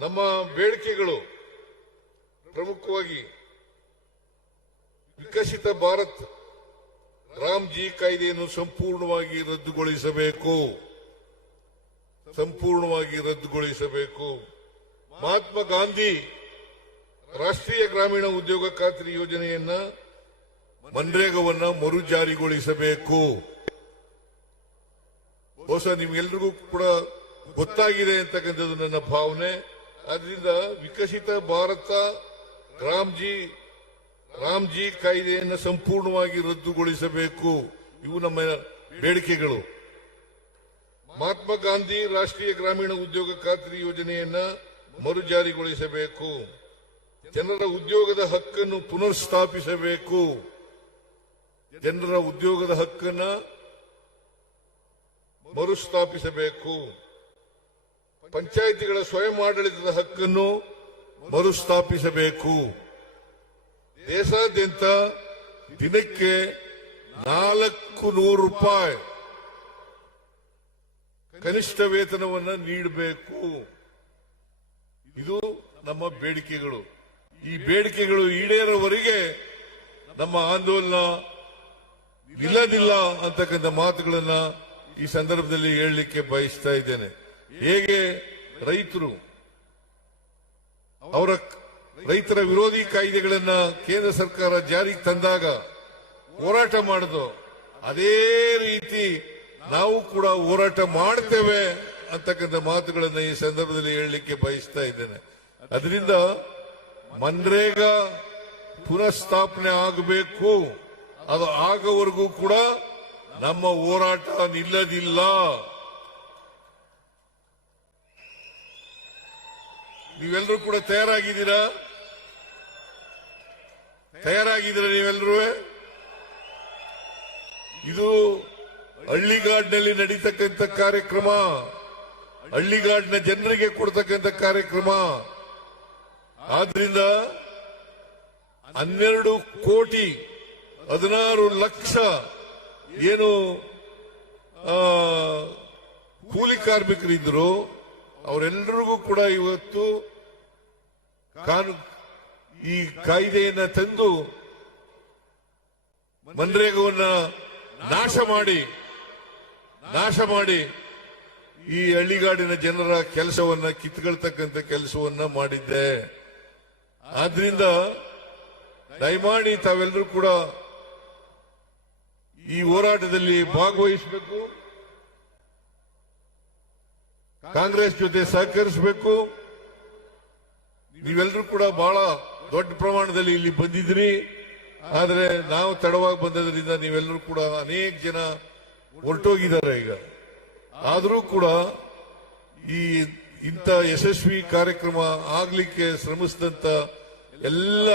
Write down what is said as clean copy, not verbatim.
ನಮ್ಮ ಬೇಡಿಕೆಗಳು ಪ್ರಮುಖವಾಗಿ ವಿಕಸಿತ ಭಾರತ್ ರಾಮ್ಜಿ ಕಾಯ್ದೆಯನ್ನು ಸಂಪೂರ್ಣವಾಗಿ ರದ್ದುಗೊಳಿಸಬೇಕು. ಮಹಾತ್ಮ ಗಾಂಧಿ ರಾಷ್ಟ್ರೀಯ ಗ್ರಾಮೀಣ ಉದ್ಯೋಗ ಖಾತ್ರಿ ಯೋಜನೆಯನ್ನ ಮನ್ರೇಗಾವನ್ನ ಮರು ಜಾರಿಗೊಳಿಸಬೇಕು. ಬಹುಶಃ ನಿಮ್ಗೆಲ್ರಿಗೂ ಕೂಡ ಗೊತ್ತಾಗಿದೆ ಅಂತಕ್ಕಂಥದ್ದು ನನ್ನ ಭಾವನೆ. ಆದ್ರಿಂದ ವಿಕಸಿತ ಭಾರತ ರಾಮ್ಜಿ ಕಾಯ್ದೆಯನ್ನು ಸಂಪೂರ್ಣವಾಗಿ ರದ್ದುಗೊಳಿಸಬೇಕು. ಇವು ನಮ್ಮ ಬೇಡಿಕೆಗಳು. ಮಹಾತ್ಮ ಗಾಂಧಿ ರಾಷ್ಟ್ರೀಯ ಗ್ರಾಮೀಣ ಉದ್ಯೋಗ ಖಾತ್ರಿ ಯೋಜನೆಯನ್ನ ಮರು ಜಾರಿಗೊಳಿಸಬೇಕು. ಜನರ ಉದ್ಯೋಗದ ಹಕ್ಕನ್ನು ಪುನರ್ಸ್ಥಾಪಿಸಬೇಕು. ಜನರ ಉದ್ಯೋಗದ ಹಕ್ಕನ್ನ ಮರುಸ್ಥಾಪಿಸಬೇಕು. ಪಂಚಾಯಿತಿಗಳ ಸ್ವಯಂ ಆಡಳಿತದ ಹಕ್ಕನ್ನು ಮರುಸ್ಥಾಪಿಸಬೇಕು. ದೇಶಾದ್ಯಂತ ದಿನಕ್ಕೆ 400 ರೂಪಾಯಿ ಕನಿಷ್ಠ ವೇತನವನ್ನು ನೀಡಬೇಕು. ಇದು ನಮ್ಮ ಬೇಡಿಕೆಗಳು. ಈ ಬೇಡಿಕೆಗಳು ಈಡೇರೋವರೆಗೆ ನಮ್ಮ ಆಂದೋಲನ ನಿಲ್ಲದಿಲ್ಲ ಅಂತಕ್ಕಂಥ ಮಾತುಗಳನ್ನ ಈ ಸಂದರ್ಭದಲ್ಲಿ ಹೇಳಲಿಕ್ಕೆ ಬಯಸ್ತಾ ಇದ್ದೇನೆ. ಹೇಗೆ ರೈತರ ವಿರೋಧಿ ಕಾಯ್ದೆಗಳನ್ನ ಕೇಂದ್ರ ಸರ್ಕಾರ ಜಾರಿಗೆ ತಂದಾಗ ಹೋರಾಟ ಮಾಡಿದ್ರು, ಅದೇ ರೀತಿ ನಾವು ಕೂಡ ಹೋರಾಟ ಮಾಡ್ತೇವೆ ಅಂತಕ್ಕಂಥ ಮಾತುಗಳನ್ನ ಈ ಸಂದರ್ಭದಲ್ಲಿ ಹೇಳಲಿಕ್ಕೆ ಬಯಸ್ತಾ ಇದ್ದೇನೆ. ಅದರಿಂದ ಮನ್ರೇಗಾ ಪುನಃಸ್ಥಾಪನೆ ಆಗಬೇಕು. ಅದು ಆಗೋವರೆಗೂ ಕೂಡ ನಮ್ಮ ಹೋರಾಟ ನಿಲ್ಲದಿಲ್ಲ. ನೀವೆಲ್ಲರೂ ಕೂಡ ತಯಾರಾಗಿದ್ದೀರಾ ನೀವೆಲ್ಲರೂ? ಇದು ಹಳ್ಳಿಗಾಡಿನಲ್ಲಿ ನಡೀತಕ್ಕಂಥ ಕಾರ್ಯಕ್ರಮ, ಹಳ್ಳಿಗಾಡಿನ ಜನರಿಗೆ ಕೊಡ್ತಕ್ಕಂಥ ಕಾರ್ಯಕ್ರಮ. ಆದ್ರಿಂದ 12 ಕೋಟಿ 16 ಲಕ್ಷ ಏನು ಕೂಲಿ ಕಾರ್ಮಿಕರಿದ್ರು ಅವರೆಲ್ಲರಿಗೂ ಕೂಡ ಇವತ್ತು ಈ ಕಾಯ್ದೆಯನ್ನ ತಂದು ಮನ್ರೇಗಾವನ್ನ ನಾಶ ಮಾಡಿ ಈ ಹಳ್ಳಿಗಾಡಿನ ಜನರ ಕೆಲಸವನ್ನ ಕಿತ್ಕೊಳ್ತಕ್ಕಂಥ ಕೆಲಸವನ್ನ ಮಾಡಿದ್ದೆ. ಆದ್ರಿಂದ ದಯಮಾಡಿ ತಾವೆಲ್ಲರೂ ಕೂಡ ಈ ಹೋರಾಟದಲ್ಲಿ ಭಾಗವಹಿಸಬೇಕು, ಕಾಂಗ್ರೆಸ್ ಜೊತೆ ಸಹಕರಿಸಬೇಕು. ನೀವೆಲ್ಲರೂ ಕೂಡ ಬಹಳ ದೊಡ್ಡ ಪ್ರಮಾಣದಲ್ಲಿ ಇಲ್ಲಿ ಬಂದಿದ್ರಿ. ಆದರೆ ನಾವು ತಡವಾಗಿ ಬಂದದ್ರಿಂದ ನೀವೆಲ್ಲರೂ ಕೂಡ ಅನೇಕ ಜನ ಹೊರಟೋಗಿದ್ದಾರೆ ಈಗ. ಆದರೂ ಕೂಡ ಇಂಥ ಯಶಸ್ವಿ ಕಾರ್ಯಕ್ರಮ ಆಗ್ಲಿಕ್ಕೆ ಶ್ರಮಿಸಿದಂತ ಎಲ್ಲ